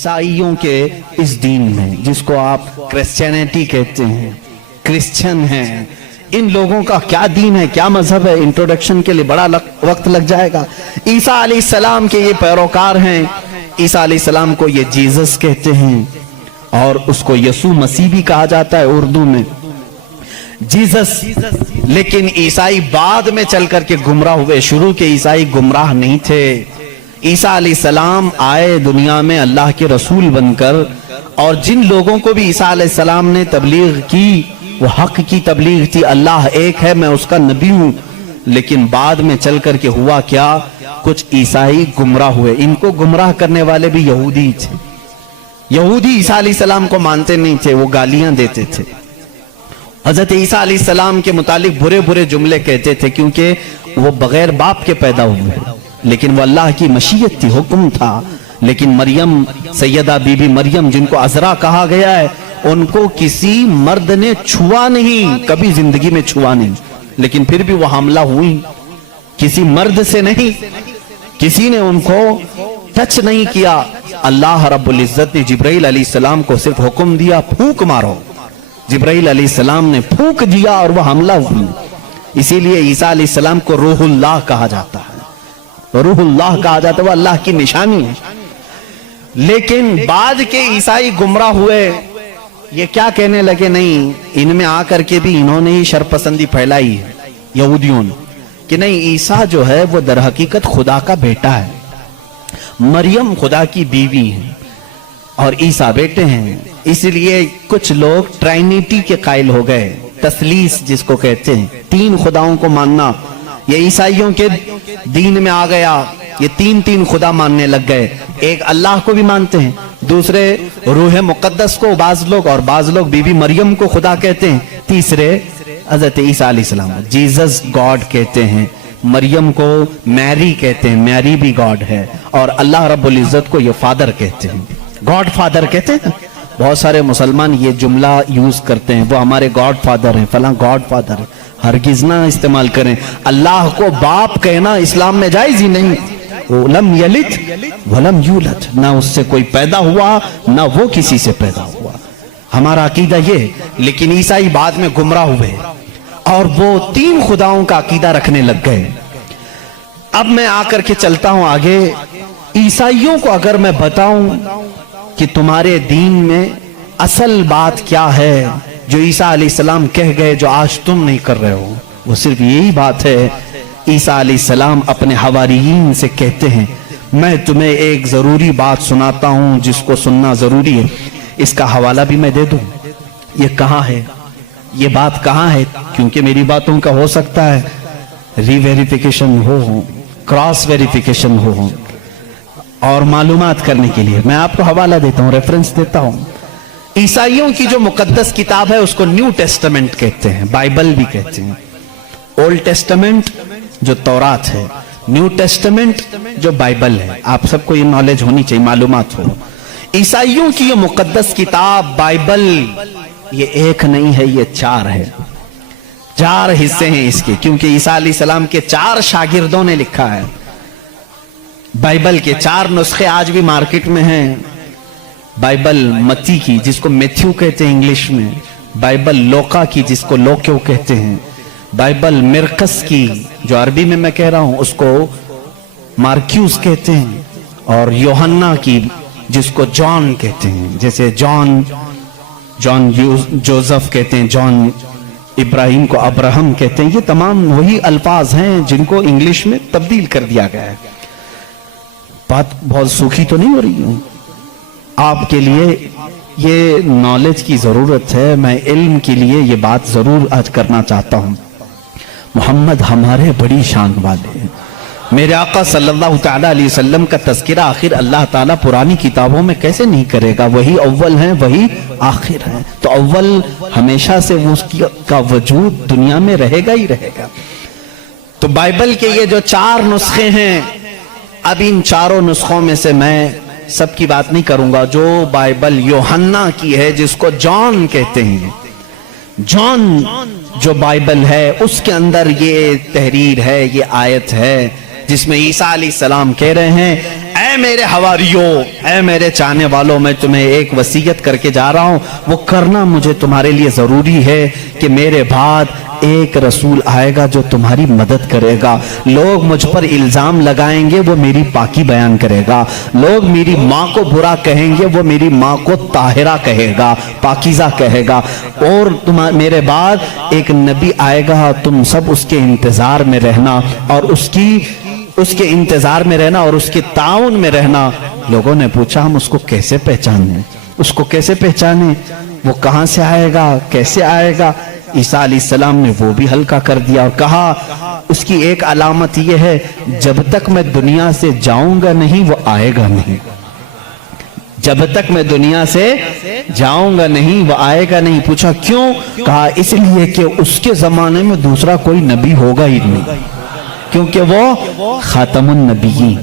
عیسائیوں کے اس دین میں، جس کو آپ کرسچینٹی کہتے ہیں، کرسچن ہیں، ان لوگوں کا کیا دین ہے، کیا مذہب ہے، انٹروڈکشن کے لیے بڑا وقت لگ جائے گا۔ عیسیٰ علیہ السلام کے یہ پیروکار ہیں۔ عیسیٰ علیہ السلام کو یہ جیزس کہتے ہیں، اور اس کو یسوع مسیح بھی کہا جاتا ہے اردو میں، جیزس۔ لیکن عیسائی بعد میں چل کر کے گمراہ ہوئے، شروع کے عیسائی گمراہ نہیں تھے۔ عیسیٰ علیہ السلام آئے دنیا میں اللہ کے رسول بن کر، اور جن لوگوں کو بھی عیسیٰ علیہ السلام نے تبلیغ کی، وہ حق کی تبلیغ تھی، اللہ ایک ہے، میں اس کا نبی ہوں۔ لیکن بعد میں چل کر کے ہوا کیا، کچھ عیسائی گمراہ ہوئے۔ ان کو گمراہ کرنے والے بھی یہودی تھے۔ یہودی عیسیٰ علیہ السلام کو مانتے نہیں تھے، وہ گالیاں دیتے تھے، حضرت عیسیٰ علیہ السلام کے متعلق برے برے جملے کہتے تھے، کیونکہ وہ بغیر باپ کے پیدا ہوئے، لیکن وہ اللہ کی مشیت تھی، حکم تھا۔ لیکن مریم، سیدہ بی بی مریم جن کو عذرا کہا گیا ہے، ان کو کسی مرد نے چھوا نہیں، کبھی زندگی میں چھوا نہیں، لیکن پھر بھی وہ حاملہ ہوئی، کسی مرد سے نہیں، کسی نے ان کو ٹچ نہیں کیا۔ اللہ رب العزت نے جبرائیل علیہ السلام کو صرف حکم دیا، پھونک مارو۔ جبرائیل علیہ السلام نے پھونک دیا اور وہ حاملہ ہوئی۔ اسی لیے عیسیٰ علیہ السلام کو روح اللہ کہا جاتا ہے، روح اللہ کہا جاتا ہے، وہ اللہ کی نشانی ہے۔ لیکن بعد کے عیسائی گمراہ ہوئے، یہ کیا کہنے لگے، نہیں، ان میں آ کر کے بھی انہوں نے ہی شرپسندی پھیلائی ہے، یہودیوں نے، کہ نہیں، عیسیٰ جو ہے وہ در حقیقت خدا کا بیٹا ہے، مریم خدا کی بیوی ہے، اور عیسیٰ بیٹے ہیں۔ اس لیے کچھ لوگ ٹرائنیٹی کے قائل ہو گئے، تثلیث جس کو کہتے ہیں، تین خداؤں کو ماننا، یہ عیسائیوں کے دین میں آ گیا۔ یہ تین خدا ماننے لگ گئے، ایک اللہ کو بھی مانتے ہیں، دوسرے روح مقدس کو بعض لوگ، اور بعض لوگ بی بی مریم کو خدا کہتے ہیں، تیسرے حضرت عیسیٰ علیہ السلام جیزس گاڈ کہتے ہیں، مریم کو میری کہتے ہیں، میری بھی گاڈ ہے، اور اللہ رب العزت کو یہ فادر کہتے ہیں، گاڈ فادر کہتے ہیں۔ بہت سارے مسلمان یہ جملہ یوز کرتے ہیں، وہ ہمارے گاڈ فادر ہیں، فلاں گاڈ فادر ہے، ہرگز نہ استعمال کریں۔ اللہ کو باپ کہنا اسلام میں جائز ہی نہیں۔ لم یلد ولم یولد، نہ اس سے کوئی پیدا ہوا، نہ وہ کسی سے پیدا ہوا، ہمارا عقیدہ یہ۔ لیکن عیسائی بعد میں گمراہ ہوئے، اور وہ تین خداؤں کا عقیدہ رکھنے لگ گئے۔ اب میں آ کر کے چلتا ہوں آگے۔ عیسائیوں کو اگر میں بتاؤں کہ تمہارے دین میں اصل بات کیا ہے، جو عیسیٰ علیہ السلام کہہ گئے، جو آج تم نہیں کر رہے ہو، وہ صرف یہی بات ہے۔ عیسیٰ علیہ السلام اپنے حواریین سے کہتے ہیں، میں تمہیں ایک ضروری بات سناتا ہوں جس کو سننا ضروری ہے۔ اس کا حوالہ بھی میں دے دوں، یہ کہاں ہے، یہ بات کہاں ہے، کیونکہ میری باتوں کا ہو سکتا ہے ری ویریفیکیشن ہو، کراس ویریفیکیشن ہو، اور معلومات کرنے کے لیے میں آپ کو حوالہ دیتا ہوں، ریفرنس دیتا ہوں۔ عیسائیوں کی جو مقدس کتاب ہے اس کو نیو ٹیسٹمنٹ کہتے ہیں، بائبل بھی کہتے ہیں۔ اولڈ ٹیسٹمنٹ جو تورات ہے، نیو ٹیسٹمنٹ جو بائبل ہے، آپ سب کو یہ نالج ہونی چاہیے، معلومات ہو۔ عیسائیوں کی یہ مقدس کتاب بائبل، یہ ایک نہیں ہے، یہ چار ہے، چار حصے ہیں اس کے، کیونکہ عیسیٰ علیہ السلام کے 4 شاگردوں نے لکھا ہے۔ بائبل کے 4 نسخے آج بھی مارکیٹ میں ہیں۔ بائبل متی کی، جس کو میتھیو کہتے ہیں انگلش میں، بائبل لوکا کی، جس کو لوکیو کہتے ہیں، بائبل مرقس کی، جو عربی میں میں کہہ رہا ہوں اس کو مارکیوس کہتے ہیں، اور یوحنا کی، جس کو جان کہتے ہیں، جیسے جان جوزف کہتے ہیں، جان ابراہیم کو ابراہم کہتے ہیں۔ یہ تمام وہی الفاظ ہیں جن کو انگلش میں تبدیل کر دیا گیا ہے۔ بات بہت سوکھی تو نہیں ہو رہی ہوں، آپ کے لیے یہ نالج کی ضرورت ہے، میں علم کے لیے یہ بات ضرور آج کرنا چاہتا ہوں۔ محمد ہمارے بڑی شان والے ہیں، میرے آقا صلی اللہ تعالیٰ علیہ وسلم کا تذکرہ آخر اللہ تعالیٰ پرانی کتابوں میں کیسے نہیں کرے گا؟ وہی اول ہیں، وہی آخر ہیں، تو اول ہمیشہ سے اس کا وجود دنیا میں رہے گا ہی رہے گا۔ تو بائبل کے یہ جو 4 نسخے ہیں، اب ان 4 نسخوں میں سے میں سب کی بات نہیں کروں گا۔ جو بائبل یوحنا کی ہے، جس کو جان کہتے ہیں، جان جو بائبل ہے، اس کے اندر یہ تحریر ہے، یہ آیت ہے، جس میں عیسیٰ علیہ السلام کہہ رہے ہیں، اے اے میرے حواریوں، اے میرے چاہنے والوں، میں تمہیں ایک وصیت کر کے جا رہا ہوں، وہ کرنا مجھے تمہارے لیے ضروری ہے کہ میرے بعد ایک رسول آئے گا جو تمہاری مدد کرے گا۔ لوگ مجھ پر الزام لگائیں گے، وہ میری پاکی بیان کرے گا۔ لوگ میری ماں کو برا کہیں گے، وہ میری ماں کو طاہرہ کہے گا، پاکیزہ کہے گا۔ اور میرے بعد ایک نبی آئے گا، تم سب اس کے انتظار میں رہنا اور اس کے انتظار میں رہنا اور اس کے تعاون میں رہنا۔ لوگوں نے پوچھا ہم اس کو کیسے پہچانیں، اس کو کیسے پہچانیں، وہ کہاں سے آئے گا، کیسے آئے گا؟ عیسیٰ علیہ السلام نے وہ بھی ہلکا کر دیا اور کہا اس کی ایک علامت یہ ہے، جب تک میں دنیا سے جاؤں گا نہیں وہ آئے گا نہیں، جب تک میں دنیا سے جاؤں گا نہیں وہ آئے گا نہیں۔ پوچھا کیوں؟ کہا اس لیے کہ اس کے زمانے میں دوسرا کوئی نبی ہوگا ہی نہیں، کیونکہ وہ خاتم النبیین۔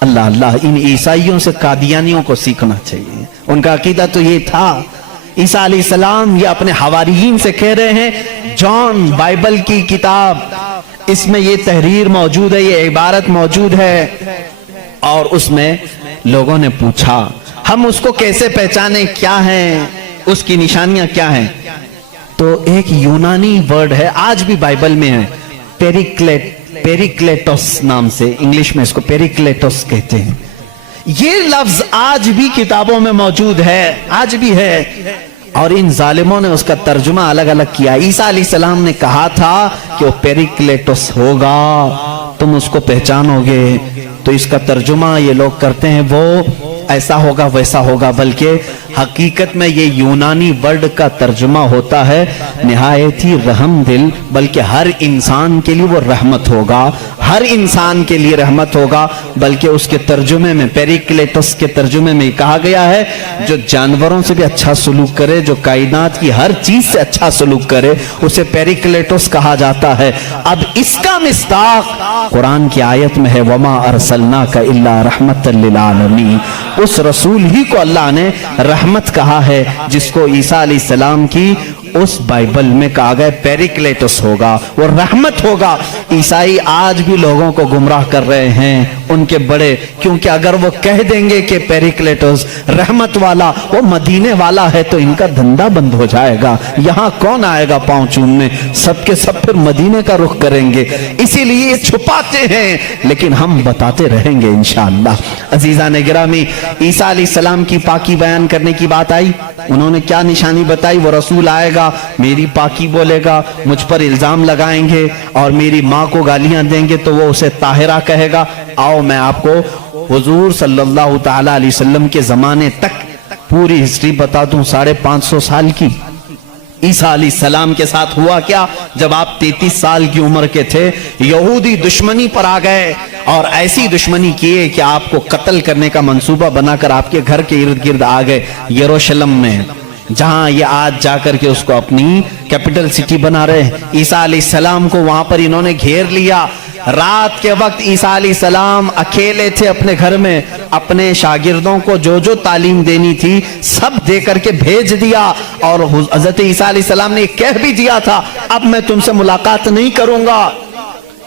اللہ اللہ، ان عیسائیوں سے قادیانیوں کو سیکھنا چاہیے، ان کا عقیدہ تو یہ تھا۔ عیسیٰ علیہ السلام یہ اپنے حواریین سے کہہ رہے ہیں، جان بائبل کی کتاب، اس میں یہ تحریر موجود ہے، یہ عبارت موجود ہے، اور اس میں لوگوں نے پوچھا ہم اس کو کیسے پہچانے، کیا ہیں اس کی نشانیاں کیا ہیں؟ تو ایک یونانی ورڈ ہے، آج بھی بائبل میں ہے، پیریکلیٹوس نام سے، انگلش میں اس کو پیریکلیٹوس کہتے ہیں۔ یہ لفظ آج بھی کتابوں میں موجود ہے، آج بھی ہے، اور ان ظالموں نے اس کا ترجمہ الگ الگ کیا۔ عیسیٰ علیہ السلام نے کہا تھا کہ وہ پیریکلیٹوس ہوگا، تم اس کو پہچانو گے، تو اس کا ترجمہ یہ لوگ کرتے ہیں وہ ایسا ہوگا ویسا ہوگا، بلکہ حقیقت میں یہ یونانی ورڈ کا ترجمہ ہوتا ہے نہایت ہی رحم دل، بلکہ ہر انسان کے لیے وہ رحمت ہوگا، ہر انسان کے لیے رحمت ہوگا۔ بلکہ اس کے ترجمے میں، پیریکلیٹوس کے ترجمے میں کہا گیا ہے جو جانوروں سے بھی اچھا سلوک کرے، جو کائنات کی ہر چیز سے اچھا سلوک کرے، اسے پیریکلیٹوس کہا جاتا ہے۔ اب اس کا مصداق قرآن کی آیت میں ہے وَمَا أَرْسَلْنَاكَ إِلَّا رَحْمَةً لِّلْعَالَمِينَ، اس رسول ہی کو اللہ نے رحمت کہا ہے، جس کو عیسیٰ علیہ السلام کی اس بائبل میں کہا گیا پیریکلیٹوس ہوگا، وہ رحمت ہوگا۔ عیسائی آج بھی لوگوں کو گمراہ کر رہے ہیں، ان کے بڑے، کیونکہ اگر وہ کہہ دیں گے کہ پیریکلیٹوس رحمت والا، وہ مدینے والا ہے، تو ان کا دھندا بند ہو جائے گا، یہاں کون آئے گا پاؤں چومنے، سب کے سب پھر مدینے کا رخ کریں گے۔ اسی لیے چھپاتے ہیں، لیکن ہم بتاتے رہیں گے انشاءاللہ۔ عزیزان گرامی، عیسیٰ علیہ السلام کی پاکی بیان کرنے کی بات آئی، انہوں نے کیا نشانی بتائی؟ وہ رسول آئے گا، میری پاکی بولے گا، مجھ پر الزام لگائیں گے اور میری ماں کو گالیاں دیں گے تو وہ اسے طاہرہ کہے گا۔ آؤ میں آپ کو حضور صلی اللہ تعالی علیہ وسلم کے زمانے تک پوری ہسٹری بتا دوں، 550 سال کی۔ عیسیٰ علیہ السلام کے ساتھ ہوا کیا؟ جب آپ 33 سال کی عمر کے تھے، یہودی دشمنی پر آ گئے اور ایسی دشمنی کیے کہ آپ کو قتل کرنے کا منصوبہ بنا کر آپ کے گھر کے ارد گرد آ گئے، یروشلم میں، جہاں یہ آج جا کر کے اس کو اپنی کیپٹل سٹی بنا رہے ہیں۔ عیسیٰ علیہ السلام کو وہاں پر انہوں نے گھیر لیا۔ رات کے وقت عیسیٰ علیہ السلام اکیلے تھے اپنے گھر میں، اپنے شاگردوں کو جو جو تعلیم دینی تھی سب دے کر کے بھیج دیا، اور حضرت عیسیٰ علیہ السلام نے کہہ بھی دیا تھا اب میں تم سے ملاقات نہیں کروں گا،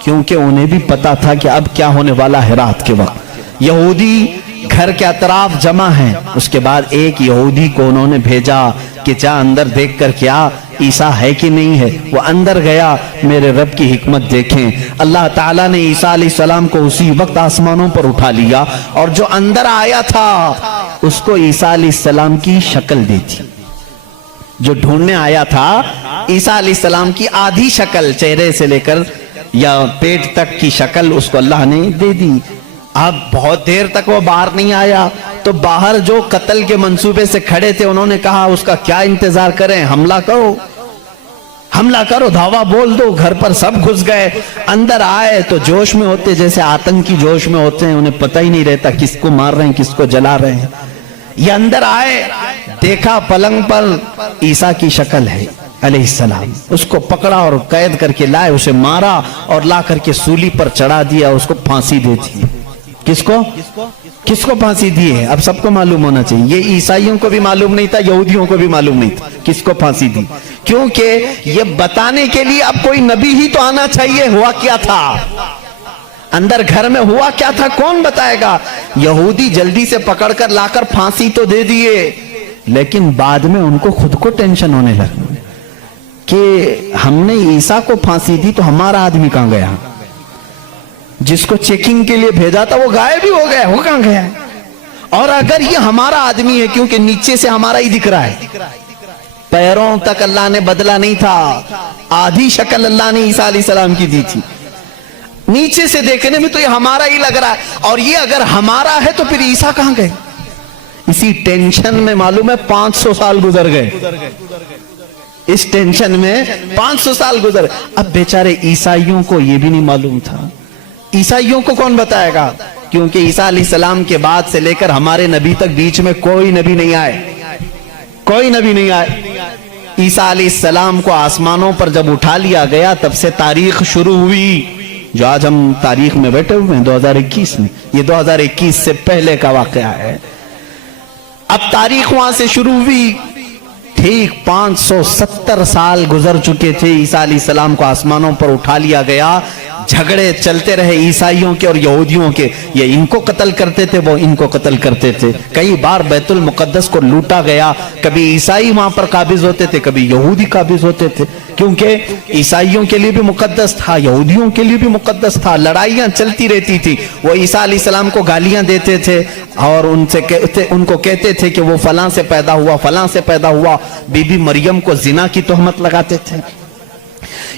کیونکہ انہیں بھی پتا تھا کہ اب کیا ہونے والا ہے۔ رات کے وقت یہودی گھر کے اطراف جمع ہیں، اس کے بعد ایک یہودی کو انہوں نے بھیجا کہ جا اندر دیکھ کر کیا عیسیٰ ہے کہ نہیں ہے۔ وہ اندر گیا، میرے رب کی حکمت دیکھیں، اللہ تعالیٰ نے عیسیٰ علیہ السلام کو اسی وقت آسمانوں پر اٹھا لیا، اور جو اندر آیا تھا اس کو عیسیٰ علیہ السلام کی شکل دی تھی۔ جو ڈھونڈنے آیا تھا عیسیٰ علیہ السلام کی آدھی شکل، چہرے سے لے کر یا پیٹ تک کی شکل اس کو اللہ نے دے دی۔ اب بہت دیر تک وہ باہر نہیں آیا، تو باہر جو قتل کے منصوبے سے کھڑے تھے انہوں نے کہا اس کا کیا انتظار کریں، حملہ کرو، حملہ کرو، دھاوا بول دو۔ گھر پر سب گھس گئے، اندر آئے تو جوش میں ہوتے، جیسے آتنکی جوش میں ہوتے ہیں، انہیں پتہ ہی نہیں رہتا کس کو مار رہے ہیں کس کو جلا رہے ہیں۔ یہ اندر آئے، دیکھا پلنگ پر عیسیٰ کی شکل ہے علیہ السلام، اس کو پکڑا اور قید کر کے لائے، اسے مارا اور لا کر کے سولی پر چڑھا دیا، اس کو پھانسی دے دی۔ کس کو پھانسی دی ہے؟ اب سب کو معلوم ہونا چاہیے، یہ عیسائیوں کو بھی معلوم نہیں تھا، یہودیوں کو بھی معلوم نہیں تھا کس کو پھانسی دی، کیونکہ یہ بتانے کے لیے اب کوئی نبی ہی تو آنا چاہیے۔ ہوا کیا تھا؟ اندر گھر میں ہوا کیا تھا کون بتائے گا؟ یہودی جلدی سے پکڑ کر لا کر پھانسی تو دے دیے، لیکن بعد میں ان کو خود کو ٹینشن ہونے لگا کہ ہم نے عیسیٰ کو پھانسی دی تو ہمارا آدمی کہاں گیا؟ جس کو چیکنگ کے لیے بھیجا تھا وہ غائب ہی ہو گیا، وہ کہاں گیا؟ اور اگر یہ ہمارا آدمی ہے، کیونکہ نیچے سے ہمارا ہی دکھ رہا ہے، پیروں تک اللہ نے بدلا نہیں تھا، آدھی شکل اللہ نے عیسیٰ علیہ السلام کی دی تھی، نیچے سے دیکھنے میں تو یہ ہمارا ہی لگ رہا ہے، اور یہ اگر ہمارا ہے تو پھر عیسیٰ کہاں گئے؟ اسی ٹینشن میں معلوم ہے 500 سال گزر گئے، اس ٹینشن میں 500 سال گزر گئے۔ اب بیچارے عیسائیوں کو یہ بھی نہیں معلوم تھا، عیسائیوں کو کون بتائے گا؟ کیونکہ عیسیٰ علیہ السلام کے بعد سے لے کر ہمارے نبی تک بیچ میں کوئی نبی نہیں آئے، کوئی نبی نہیں آئے۔ عیسیٰ علیہ السلام کو آسمانوں پر جب اٹھا لیا گیا تب سے تاریخ شروع ہوئی، جو آج ہم تاریخ میں بیٹھے ہوئے ہیں 2021 میں، یہ 2021 سے پہلے کا واقعہ ہے۔ اب تاریخ وہاں سے شروع ہوئی، ٹھیک 570 سال گزر چکے تھے، عیسیٰ علیہ السلام کو آسمانوں پر اٹھا لیا گیا، جھگڑے چلتے رہے عیسائیوں کے اور یہودیوں کے، یہ ان کو قتل کرتے تھے، وہ ان کو قتل کرتے تھے، کئی بار بیت المقدس کو لوٹا گیا، کبھی عیسائی وہاں پر قابض ہوتے تھے، کبھی یہودی قابض ہوتے تھے، کیونکہ عیسائیوں کے لیے بھی مقدس تھا، یہودیوں کے لیے بھی مقدس تھا، لڑائیاں چلتی رہتی تھی۔ وہ عیسیٰ علیہ السلام کو گالیاں دیتے تھے اور ان کو کہتے تھے کہ وہ فلاں سے پیدا ہوا، فلاں سے پیدا ہوا، بی بی مریم کو زنا کی تہمت لگاتے تھے۔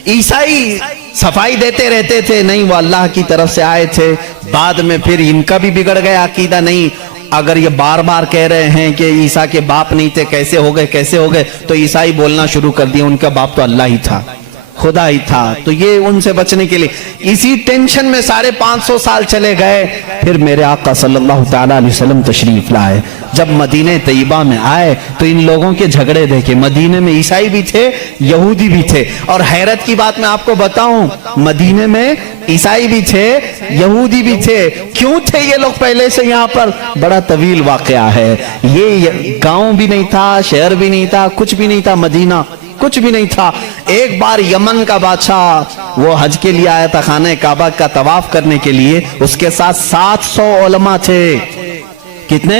عیسائی صفائی دیتے رہتے تھے، نہیں وہ اللہ کی طرف سے آئے تھے۔ بعد میں پھر ان کا بھی بگڑ گیا عقیدہ، نہیں اگر یہ بار بار کہہ رہے ہیں کہ عیسیٰ کے باپ نہیں تھے، کیسے ہو گئے کیسے ہو گئے، تو عیسائی بولنا شروع کر دیا ان کا باپ تو اللہ ہی تھا، خدا ہی تھا۔ تو یہ ان سے بچنے کے لیے اسی ٹینشن میں 550 سال چلے گئے۔ پھر میرے آقا صلی اللہ تعالیٰ علیہ وسلم تشریف لائے، جب مدینہ طیبہ میں آئے تو ان لوگوں کے جھگڑے دیکھے، مدینے میں عیسائی بھی تھے، یہودی بھی تھے، اور حیرت کی بات میں آپ کو بتاؤں، مدینے میں عیسائی بھی تھے، یہودی بھی تھے۔ کیوں تھے یہ لوگ پہلے سے یہاں پر؟ بڑا طویل واقعہ ہے یہ، گاؤں بھی نہیں تھا، شہر بھی نہیں تھا، کچھ بھی نہیں تھا، مدینہ کچھ بھی نہیں تھا۔ ایک بار یمن کا بادشاہ وہ حج کے لیے آیا تھا، خانہ کعبہ کا طواف کرنے کے لیے، اس کے ساتھ 700 علماء تھے۔ کتنے؟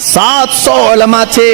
700 علماء تھے۔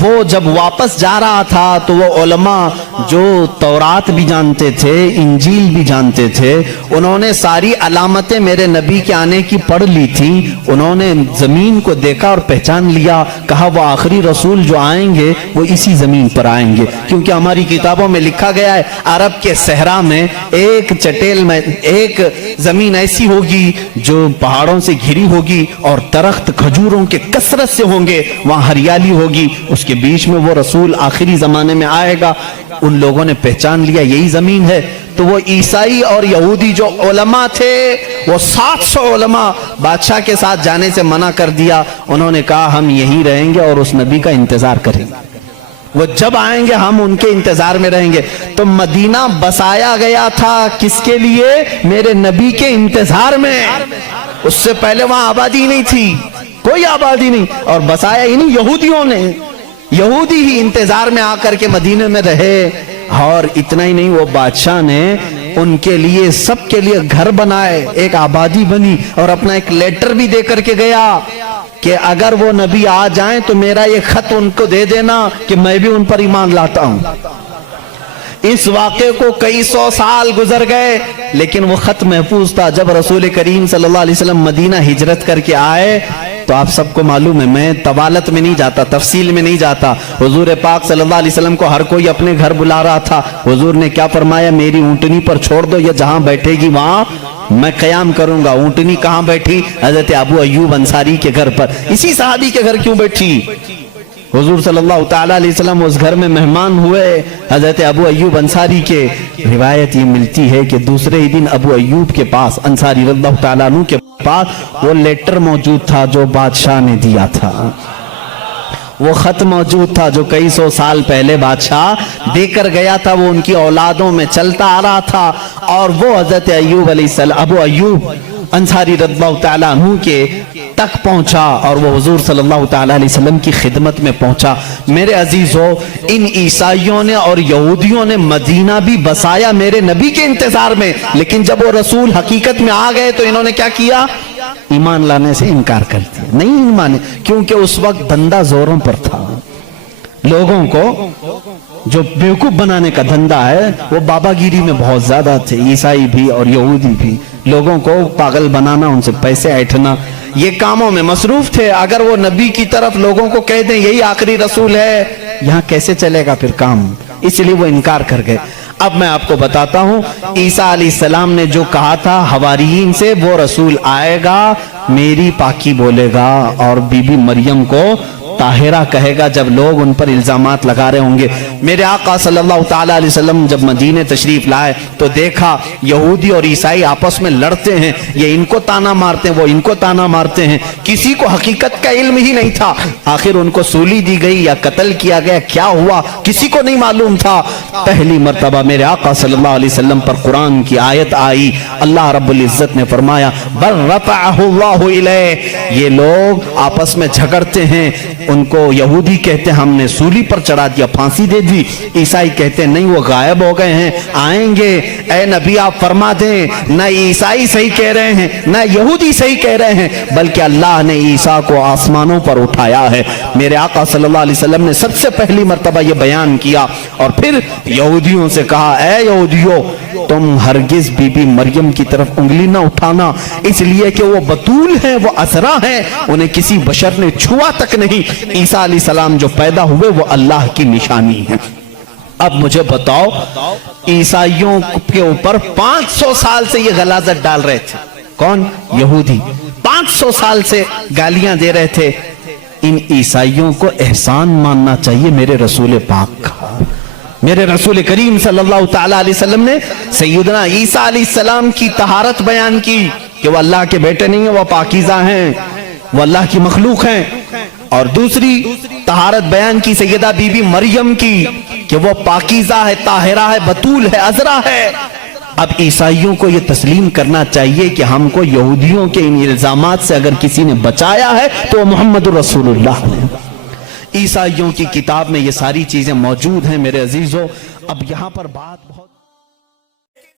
وہ جب واپس جا رہا تھا تو وہ علماء جو تورات بھی جانتے تھے، انجیل بھی جانتے تھے، انہوں نے ساری علامتیں میرے نبی کے آنے کی پڑھ لی تھی، انہوں نے زمین کو دیکھا اور پہچان لیا، کہا وہ آخری رسول جو آئیں گے وہ اسی زمین پر آئیں گے، کیونکہ ہماری کتابوں میں لکھا گیا ہے عرب کے صحرا میں ایک چٹیل میں ایک زمین ایسی ہوگی جو پہاڑوں سے گھری ہوگی اور درخت کھجوروں کے کثرت سے ہوں گے، وہاں ہریالی ہوگی، اس کے بیچ میں وہ رسول آخری زمانے میں آئے گا۔ ان لوگوں نے پہچان لیا یہی زمین ہے، تو وہ عیسائی اور یہودی جو علماء تھے، وہ 700 علماء بادشاہ کے ساتھ جانے سے منع کر دیا، انہوں نے کہا ہم یہیں رہیں گے اور اس نبی کا انتظار کریں گے، وہ جب آئیں گے ہم ان کے انتظار میں رہیں گے۔ تو مدینہ بسایا گیا تھا کس کے لیے؟ میرے نبی کے انتظار میں، اس سے پہلے وہاں آبادی نہیں تھی، کوئی آبادی نہیں، اور بسایا ہی نہیں، یہودیوں نے، یہودی ہی انتظار میں آ کر کے مدینے میں رہے۔ اور اتنا ہی نہیں، وہ بادشاہ نے ان کے لیے سب کے لیے گھر بنائے، ایک آبادی بنی، اور اپنا ایک لیٹر بھی دے کر کے گیا کہ اگر وہ نبی آ جائیں تو میرا یہ خط ان کو دے دینا کہ میں بھی ان پر ایمان لاتا ہوں۔ اس واقعے کو کئی سو سال گزر گئے لیکن وہ خط محفوظ تھا۔ جب رسول کریم صلی اللہ علیہ وسلم مدینہ ہجرت کر کے آئے تو آپ سب کو معلوم ہے، میں طوالت میں نہیں جاتا، تفصیل میں نہیں جاتا، حضور پاک صلی اللہ علیہ وسلم کو ہر کوئی اپنے گھر بلا رہا تھا۔ حضور نے کیا فرمایا؟ میری اونٹنی پر چھوڑ دو، یہ جہاں بیٹھے گی وہاں میں قیام کروں گا۔ اونٹنی کہاں بیٹھی؟ حضرت ابو ایوب انصاری کے گھر پر۔ اسی صحابی کے گھر کیوں بیٹھی؟ حضور صلی اللہ تعالیٰ علیہ وسلم اس گھر میں مہمان ہوئے حضرت ابو ایوب انصاری کے۔ روایت یہ ملتی ہے کہ دوسرے ہی دن ابو ایوب کے پاس، انصاری رضی اللہ تعالیٰ عنہ کے پاس، وہ لیٹر موجود تھا جو بادشاہ نے دیا تھا، وہ خط موجود تھا جو کئی سو سال پہلے بادشاہ دے کر گیا تھا، وہ ان کی اولادوں میں چلتا آ رہا تھا، اور وہ حضرت ایوب علیہ السلام، ابو ایوب انصاری رضی اللہ تعالیٰ عنہ کے تک پہنچا اور وہ حضور صلی اللہ تعالی علیہ وسلم کی خدمت میں پہنچا۔ میرے عزیزو، ان عیسائیوں نے اور یہودیوں نے مدینہ بھی بسایا میرے نبی کے انتظار میں، لیکن جب وہ رسول حقیقت میں آ گئے تو انہوں نے کیا کیا؟ ایمان لانے سے انکار کر دیا، نہیں مانے، کیونکہ اس وقت دھندا زوروں پر تھا۔ لوگوں کو جو بیوقوف بنانے کا دھندا ہے وہ بابا گیری میں بہت زیادہ تھے، عیسائی بھی اور یہودی بھی، لوگوں کو پاگل بنانا، ان سے پیسے ایٹھنا، یہ کاموں میں مصروف تھے۔ اگر وہ نبی کی طرف لوگوں کو کہہ دیں یہی آخری رسول ہے، یہاں کیسے چلے گا پھر کام؟ اس لیے وہ انکار کر گئے۔ اب میں آپ کو بتاتا ہوں عیسیٰ علیہ السلام نے جو کہا تھا حواریین سے، وہ رسول آئے گا، میری پاکی بولے گا اور بی بی مریم کو طاہرہ کہے گا جب لوگ ان پر الزامات لگا رہے ہوں گے۔ میرے آقا صلی اللہ تعالی علیہ وسلم جب مدینے تشریف لائے تو دیکھا یہودی اور عیسائی آپس میں لڑتے ہیں، یہ ان کو تانا مارتے ہیں، وہ ان کو تانا مارتے ہیں، کسی کو حقیقت کا علم ہی نہیں تھا۔ آخر ان کو سولی دی گئی یا قتل کیا گیا، کیا ہوا کسی کو نہیں معلوم تھا۔ پہلی مرتبہ میرے آقا صلی اللہ علیہ وسلم پر قرآن کی آیت آئی، اللہ رب العزت نے فرمایا بل رفعہ اللہ الیہ، یہ لوگ آپس میں جھگڑتے ہیں، ان کو یہودی کہتے ہیں ہم نے سولی پر چڑھا دیا، پھانسی دے دی، عیسائی کہتے ہیں نہیں وہ غائب ہو گئے ہیں، آئیں گے، اے نبی آپ فرما دیں نہ عیسائی صحیح کہہ رہے ہیں نہ یہودی صحیح کہہ رہے ہیں، بلکہ اللہ نے عیسیٰ کو آسمانوں پر اٹھایا ہے۔ میرے آقا صلی اللہ علیہ وسلم نے سب سے پہلی مرتبہ یہ بیان کیا اور پھر یہودیوں سے کہا اے یہودیوں تم ہرگز بی بی مریم کی طرف انگلی نہ اٹھانا، اس لیے کہ وہ بتول ہیں، وہ عذرا ہیں، انہیں کسی بشر نے چھوا تک نہیں۔ عیسیٰ علیہ السلام جو پیدا ہوئے وہ اللہ کی نشانی ہے۔ اب مجھے بتاؤ عیسائیوں کے اوپر 500 سال سے یہ غلاظت ڈال رہے تھے، کون؟ یہودی 500 سال سے گالیاں دے رہے تھے۔ ان عیسائیوں کو احسان ماننا چاہیے میرے رسول پاک کا۔ میرے رسول کریم صلی اللہ تعالی علیہ وسلم نے سیدنا عیسیٰ علیہ السلام کی طہارت بیان کی کہ وہ اللہ کے بیٹے نہیں ہیں، وہ پاکیزہ ہیں، وہ اللہ کی مخلوق ہیں، اور دوسری طہارت بیان کی سیدہ بی بی مریم کی کہ وہ پاکیزہ ہے، طاہرہ ہے، بتول ہے، عذرا ہے۔ اب عیسائیوں کو یہ تسلیم کرنا چاہیے کہ ہم کو یہودیوں کے ان الزامات سے اگر کسی نے بچایا ہے تو وہ محمد رسول اللہ نے۔ عیسائیوں کی کتاب میں یہ ساری چیزیں موجود ہیں میرے عزیزو۔ اب یہاں پر بات بہت